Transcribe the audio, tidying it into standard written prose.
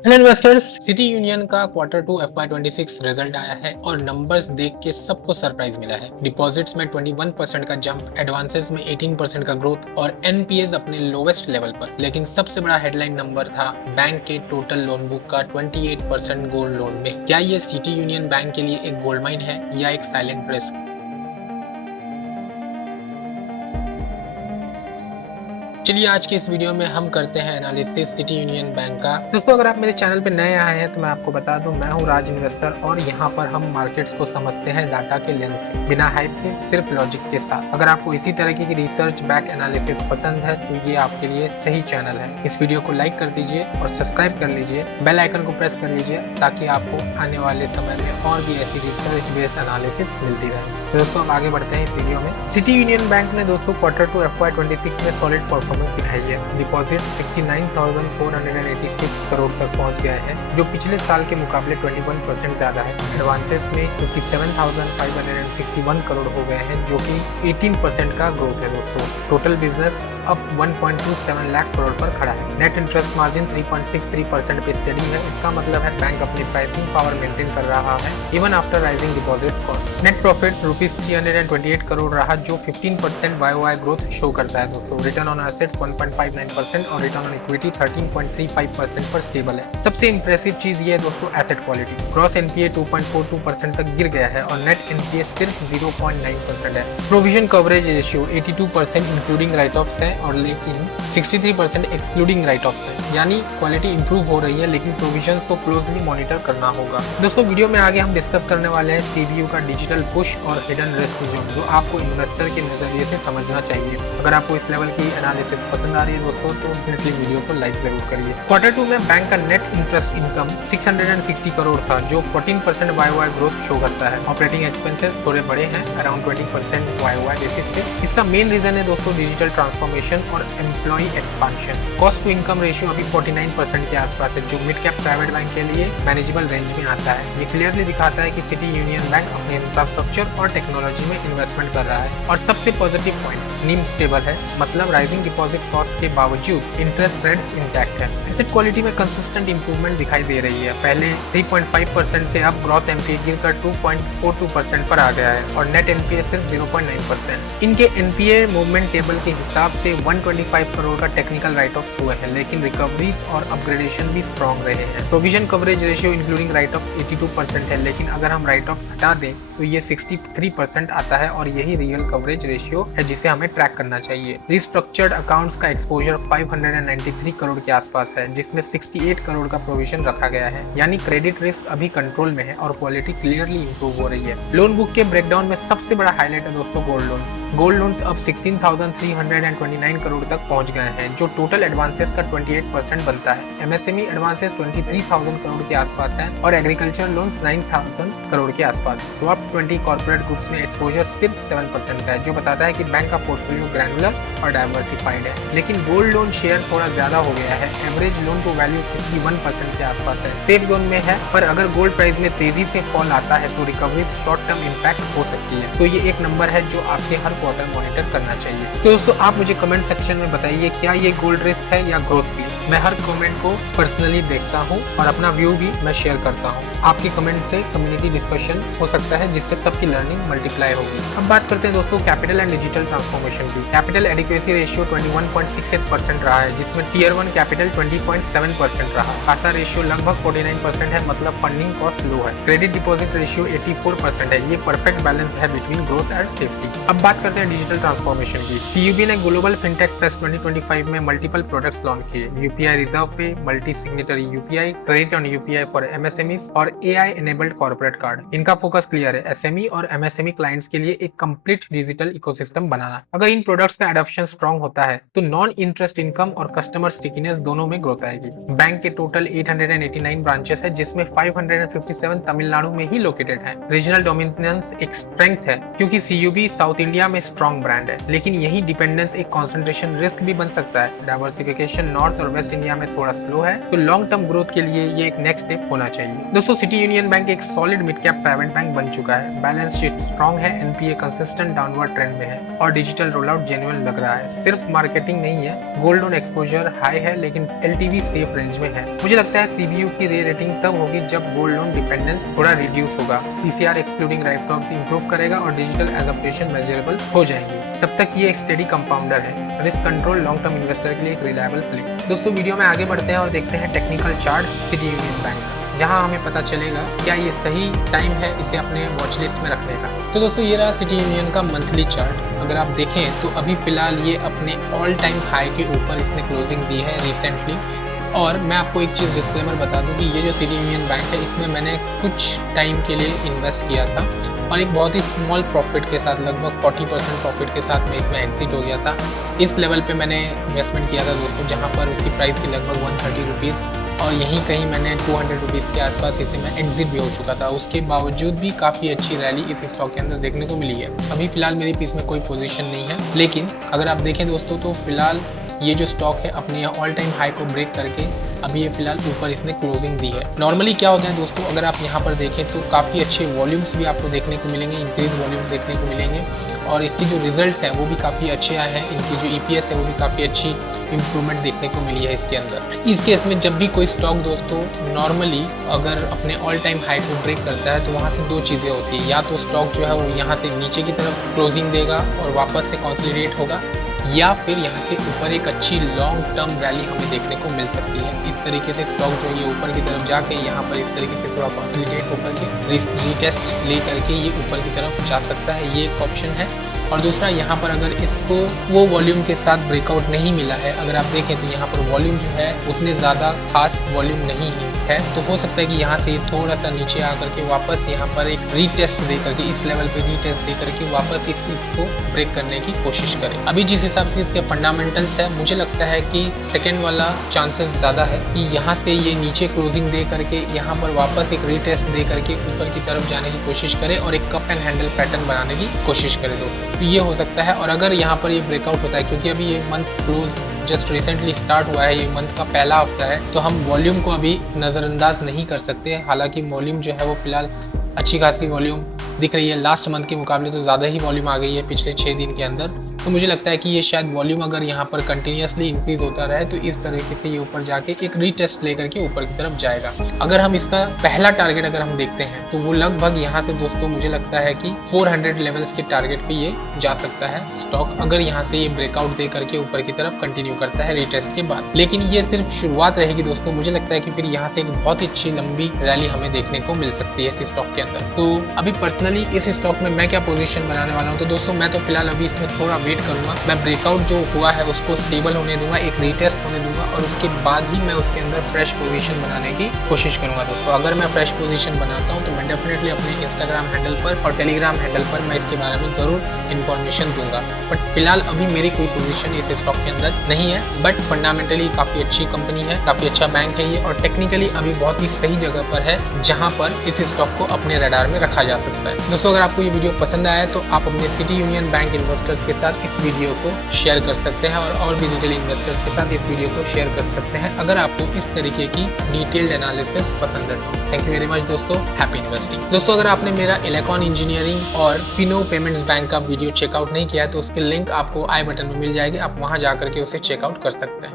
Hello investors, city union का Q2 FY26 result आया है और नंबर्स देख के सबको सरप्राइज मिला है। डिपॉजिट्स में 21% का जंप, एडवांसेस में 18% का ग्रोथ और एनपीएस अपने लोवेस्ट लेवल पर। लेकिन सबसे बड़ा हेडलाइन नंबर था बैंक के टोटल लोन बुक का 28% गोल्ड लोन में। क्या ये सिटी यूनियन बैंक के लिए एक गोल्ड माइन है या एक साइलेंट रिस्क? चलिए आज के इस वीडियो में हम करते हैं एनालिसिस सिटी यूनियन बैंक का। दोस्तों, अगर आप मेरे चैनल पे नए आए हैं तो मैं आपको बता दूं, मैं हूं राज इन्वेस्टर और यहाँ पर हम मार्केट्स को समझते हैं डाटा के लेंस से, बिना हाइप के, सिर्फ लॉजिक के साथ। अगर आपको इसी तरह की रिसर्च बैक एनालिसिस पसंद है तो ये आपके लिए सही चैनल है। इस वीडियो को लाइक कर दीजिए और सब्सक्राइब कर लीजिए, बेल आइकन को प्रेस कर लीजिए ताकि आपको आने वाले समय में और भी ऐसी रिसर्च बेस्ड एनालिसिस मिलती रहे। तो दोस्तों अब आगे बढ़ते हैं इस वीडियो में। सिटी यूनियन बैंक ने दोस्तों Q2 FY26 में सॉलिड परफॉर्मेंस दिखाई है। डिपॉजिट 69,486 करोड़ तक पहुंच गए हैं, जो पिछले साल के मुकाबले 21% ज्यादा है। एडवांसेस में 57,561 करोड़ हो गए हैं, जो कि 18% का ग्रोथ है दोस्तों। टोटल बिजनेस अब 1.27 लाख करोड़ पर खड़ा है। नेट इंटरेस्ट मार्जिन 3.63% पे स्टेडी है। इसका मतलब है बैंक अपनी प्राइसिंग पावर मेंटेन कर रहा है even after rising deposit cost. Net profit ₹328 crore रहा, जो 15% YOY ग्रोथ शो करता है दोस्तों। रिटर्न ऑन एसेट्स 1.59% और रिटर्न ऑन इक्विटी 13.35% पर स्टेबल है। सबसे इंप्रेसिव चीज ये है दोस्तों एसेट क्वालिटी। ग्रॉस एनपीए 2.42% तक गिर गया है और नेट एनपीए सिर्फ 0.9% है। Provision coverage ratio 82% including right offs है और लेकिन 63% एक्सक्लूडिंग राइट ऑफ है। यानी क्वालिटी इंप्रूव हो रही है, लेकिन प्रोविजंस को क्लोजली मॉनिटर करना होगा। दोस्तों वीडियो में आगे हम डिस्कस करने वाले हैं सीबीयू का डिजिटल पुश और हिडन रिस्क जोन, जो आपको इन्वेस्टर के नजरिए से समझना चाहिए। अगर आपको इस लेवल की एनालिसिस पसंद आ रही है दोस्तों तो डेफिनेटली वीडियो को लाइक जरूर करिए। Q2 में बैंक का नेट इंटरेस्ट इनकम 660 करोड़ था, जो 14% YOY ग्रोथ शो करता है। ऑपरेटिंग एक्सपेंसेस थोड़े बड़े हैं, अराउंड 20% YOY बेसिस पे। इसका मेन रीजन है दोस्तों डिजिटल ट्रांसफॉर्मेशन और employ expansion. Cost to income ratio अभी 49% के आसपास है, जो मिड कैप प्राइवेट बैंक के लिए मैनेजेबल रेंज में आता है। ये क्लियरली दिखाता है कि सिटी यूनियन बैंक अपने इंफ्रास्ट्रक्चर और टेक्नोलॉजी में इन्वेस्टमेंट कर रहा है। और सबसे पॉजिटिव पॉइंट, नीम स्टेबल है, मतलब राइजिंग डिपॉजिट कॉस्ट के बावजूद इंटरेस्ट स्प्रेड इंटैक्ट है। एसेट क्वालिटी में कंसिस्टेंट इंप्रूवमेंट दिखाई दे रही है। पहले 3.5% से अब ग्रॉस एनपीए गिरकर 2.42% पर आ गया है और नेट एनपीए सिर्फ 0.9%। इनके एनपीए मूवमेंट टेबल के हिसाब से 125 करोड़ का टेक्निकल राइट ऑफ हुए हैं, लेकिन रिकवरीज और अपग्रेडेशन भी स्ट्रॉन्ग रहे हैं। Provision coverage ratio including right of 82% है, लेकिन अगर हम राइट ऑफ हटा दें तो ये 63% आता है और यही रियल कवरेज रेशियो है जिसे हमें ट्रैक करना चाहिए। रिस्ट्रक्चर्ड अकाउंट्स का एक्सपोजर 593 करोड़ के आसपास है, जिसमें 68 करोड़ का प्रोविजन रखा गया है। यानी क्रेडिट रिस्क अभी कंट्रोल में है और क्वालिटी क्लियरली इंप्रूव हो रही है। लोन बुक के ब्रेकडाउन में सबसे बड़ा हाईलाइट है दोस्तों गोल्ड लोन्स। गोल्ड लोन्स अब 16,329 करोड़ तक पहुंच गए हैं, जो टोटल एडवांसेस का 28% बनता है। एमएसएमई एडवांसेस 23,000 करोड़ के आसपास है और एग्रीकल्चर लोन्स 9,000 करोड़ के आसपास। टॉप 20 कॉर्पोरेट गुड्स में एक्सपोजर सिर्फ 7% का है, जो बताता है कि बैंक का पोर्टफोलियो ग्रैनुलर और डाइवर्सिफाइड है। लेकिन गोल्ड लोन शेयर थोड़ा ज्यादा हो गया है। एवरेज लोन टू वैल्यू 61% के आसपास है, सेफ जोन में है। पर अगर गोल्ड प्राइस में तेजी से फॉल आता है तो रिकवरी शॉर्ट टर्म इम्पैक्ट हो सकती है। तो ये एक नंबर है जो आपके हर क्वार्टर मॉनिटर करना चाहिए। तो दोस्तों आप मुझे कमेंट सेक्शन में बताइए, क्या ये गोल्ड रिस्क है या ग्रोथ भी? मैं हर कमेंट को पर्सनली देखता हूँ और अपना व्यू भी मैं शेयर करता हूँ। आपकी कमेंट से कम्युनिटी डिस्कशन हो सकता है, जिससे सबकी लर्निंग मल्टीप्लाई होगी। अब बात करते हैं दोस्तों कैपिटल एंड डिजिटल ट्रांसफॉर्मेशन की। कैपिटल एडिक्वेसी रेशियो 21.68% रहा है, जिसमें टियर 1 कैपिटल 20.7% रहा। आसा रेशियो लगभग 49% है, मतलब फंडिंग कॉस्ट लो है। क्रेडिट डिपॉजिट रेशियो 84% है। ये परफेक्ट बैलेंस है बिटवीन ग्रोथ एंड सेफ्टी। अब बात करते हैं डिजिटल ट्रांसफॉर्मेशन की। सीयूबी ने ग्लोबल फिनटेक फेस्ट 2025 में मल्टीपल प्रोडक्ट्स लॉन्च किए। यूपीआई रिजर्व पे, multi signatory UPI, credit on UPI for MSMEs और एआई एनेबल्ड कॉर्पोरेट कार्ड। इनका फोकस क्लियर है, एसएमई और एमएसएमई क्लाइंट्स के लिए एक कंप्लीट डिजिटल इकोसिस्टम बनाना। अगर इन प्रोडक्ट्स का एडॉप्शन स्ट्रॉन्ग होता है तो नॉन इंटरेस्ट इनकम और कस्टमर स्टिकीनेस दोनों में ग्रोथ आएगी। बैंक के टोटल 889 ब्रांचेस है, जिसमें 557 तमिलनाडु में ही लोकेटेड है। रीजनल डोमिनेंस एक स्ट्रेंथ है, क्योंकि सीयूबी साउथ इंडिया में स्ट्रॉन्ग ब्रांड है, लेकिन यही डिपेंडेंस एक कंसंट्रेशन रिस्क भी बन सकता है। डाइवर्सिफिकेशन नॉर्थ और और वेस्ट इंडिया में थोड़ा स्लो है, तो लॉन्ग टर्म ग्रोथ के लिए ये एक नेक्स्ट स्टेप होना चाहिए। दोस्तों सिटी यूनियन बैंक एक solid mid cap private bank बन चुका है, बैलेंस शीट स्ट्रॉन्ग है, एनपीए कंसिस्टेंट डाउनवर्ड ट्रेंड में है और डिजिटल रोल आउट जेन्युइन लग रहा है। सिर्फ मार्केटिंग नहीं है, गोल्ड लोन एक्सपोजर हाई है लेकिन एलटीवी सेफ रेंज में है। मुझे लगता है सीबीयू की रे रेटिंग तब होगी जब गोल्ड लोन डिपेंडेंस थोड़ा रिड्यूस होगा, PCR excluding right offs improve करेगा और डिजिटल एडॉप्टेशन मेजरेबल हो जाएंगे। तब तक ये एक स्टेडी कंपाउंडर है, risk control long term investor के लिए एक रिलायबल प्ले। दोस्तों वीडियो में आगे बढ़ते हैं और देखते हैं technical chart city union bank, जहां हमें पता चलेगा क्या ये सही टाइम है इसे अपने वॉच लिस्ट में रखने का। तो दोस्तों ये रहा सिटी यूनियन का मंथली चार्ट। अगर आप देखें तो अभी फिलहाल ये अपने ऑल टाइम हाई के ऊपर इसने क्लोजिंग दी है रिसेंटली। और मैं आपको एक चीज़ डिस्क्लेमर बता दूं कि ये जो सिटी यूनियन बैंक है इसमें मैंने कुछ टाइम के लिए इन्वेस्ट किया था और एक बहुत ही स्मॉल प्रॉफिट के साथ, लगभग 40% प्रॉफिट के साथ मैं इसमें एग्जिट हो गया था। इस लेवल पे मैंने इन्वेस्टमेंट किया था दोस्तों, जहाँ पर उसकी प्राइस थी लगभग 130 रुपीज़ और यहीं कहीं मैंने 200 रुपीज़ के आसपास इसे मैं एग्जिट भी हो चुका था। उसके बावजूद भी काफ़ी अच्छी रैली इस स्टॉक के अंदर देखने को मिली है। अभी फिलहाल मेरी पीस में कोई पोजीशन नहीं है, लेकिन अगर आप देखें दोस्तों तो फिलहाल ये जो स्टॉक है अपने ऑल टाइम हाई को ब्रेक करके अभी ये फिलहाल ऊपर इसने क्लोजिंग दी है। नॉर्मली क्या होता है दोस्तों, अगर आप यहाँ पर देखें तो काफ़ी अच्छे वॉल्यूम्स भी आपको देखने को मिलेंगे, इंक्रीज वॉल्यूम्स देखने को मिलेंगे और इसकी जो रिजल्ट्स हैं वो भी काफ़ी अच्छे आए हैं। इनकी जो ईपीएस है वो भी काफ़ी अच्छी इम्प्रूवमेंट देखने को मिली है इसके अंदर। इस केस में जब भी कोई स्टॉक दोस्तों नॉर्मली अगर अपने ऑल टाइम हाई को ब्रेक करता है तो वहाँ से दो चीज़ें होती है, या तो स्टॉक जो है वो यहाँ से नीचे की तरफ क्लोजिंग देगा और वापस से कंसोलिडेट होगा, या फिर यहाँ से ऊपर एक अच्छी लॉन्ग टर्म रैली हमें देखने को मिल सकती है। इस तरीके से स्टॉक जो ये ऊपर की तरफ जाके यहाँ पर इस तरीके से थोड़ा कंसोलिडेट होकर के रीटेस्ट ले करके ये ऊपर की तरफ जा सकता है, ये एक ऑप्शन है। और दूसरा यहाँ पर अगर इसको वो वॉल्यूम के साथ ब्रेकआउट नहीं मिला है, अगर आप देखें तो यहाँ पर वॉल्यूम जो है उतने ज़्यादा खास वॉल्यूम नहीं है, तो हो सकता है कि यहाँ से थोड़ा सा नीचे आकर के वापस यहाँ पर एक रीटेस्ट दे करके इस लेवल पे रीटेस्ट दे करके वापस इसको ब्रेक करने की कोशिश करें। अभी जिस हिसाब से इसके फंडामेंटल्स है मुझे लगता है कि सेकेंड वाला चांसेस ज़्यादा है कि यहाँ से ये नीचे क्लोजिंग दे करके यहाँ पर वापस एक रीटेस्ट दे करके ऊपर की तरफ जाने की कोशिश करे और एक कप एंड हैंडल पैटर्न बनाने की कोशिश करे दोस्तों, तो ये हो सकता है। और अगर यहाँ पर ये ब्रेकआउट होता है, क्योंकि अभी ये month close just recently start हुआ है, ये मंथ का पहला हफ्ता है, तो हम वॉल्यूम को अभी नज़रअंदाज नहीं कर सकते। हालांकि वॉल्यूम जो है वो फिलहाल अच्छी खासी वॉल्यूम दिख रही है, लास्ट मंथ के मुकाबले तो ज़्यादा ही वॉल्यूम आ गई है पिछले 6 दिन के अंदर। तो मुझे लगता है कि ये शायद वॉल्यूम अगर यहाँ पर कंटिन्यूसली इंक्रीज होता रहे तो इस तरीके से ये ऊपर जाके एक रीटेस्ट लेकर के ऊपर की तरफ जाएगा। अगर हम इसका पहला टारगेट अगर हम देखते हैं तो वो लगभग यहाँ से दोस्तों मुझे लगता है कि 400 लेवल्स के टारगेट पे ये जा सकता है स्टॉक, अगर यहाँ से ये ब्रेकआउट दे करके ऊपर की तरफ कंटिन्यू करता है रीटेस्ट के बाद। लेकिन ये सिर्फ शुरुआत रहेगी दोस्तों, मुझे लगता है कि फिर यहाँ से एक बहुत ही अच्छी लंबी रैली हमें देखने को मिल सकती है इस स्टॉक के अंदर। तो अभी पर्सनली इस स्टॉक में मैं क्या पोजीशन बनाने वाला हूँ, तो दोस्तों मैं तो फिलहाल अभी इसमें थोड़ा वेट करूंगा। मैं ब्रेकआउट जो हुआ है उसको स्टेबल होने दूंगा, एक रीटेस्ट होने दूंगा और उसके बाद ही मैं उसके अंदर फ्रेश पोजीशन बनाने की कोशिश करूंगा दोस्तों। अगर मैं फ्रेश पोजीशन बनाता हूं तो मैं डेफिनेटली अपने इंस्टाग्राम हैंडल पर और टेलीग्राम हैंडल पर मैं इसके बारे में ज़रूर इन्फॉर्मेशन दूंगा। बट फिलहाल अभी मेरी कोई पोजीशन इस स्टॉक के अंदर नहीं है, बट फंडामेंटली काफ़ी अच्छी कंपनी है, काफ़ी अच्छा बैंक है ये और टेक्निकली अभी बहुत ही सही जगह पर है जहाँ पर इस स्टॉक को अपने रडार में रखा जा सकता है। दोस्तों अगर आपको ये वीडियो पसंद आया तो आप अपने सिटी यूनियन बैंक इन्वेस्टर्स के साथ इस वीडियो को शेयर कर सकते हैं और भी रिटेल इन्वेस्टर्स के साथ इस वीडियो को शेयर कर सकते हैं अगर आपको इस तरीके की डिटेल्ड एनालिसिस पसंद है तो। थैंक यू वेरी मच दोस्तों, हैप्पी इन्वेस्टिंग। दोस्तों अगर आपने मेरा इलेक्ट्रॉन इंजीनियरिंग और फिनो पेमेंट्स बैंक का वीडियो चेकआउट नहीं किया है तो उसकी लिंक आपको आई बटन में मिल जाएगी, आप वहां जाकर के उसे चेकआउट कर सकते हैं।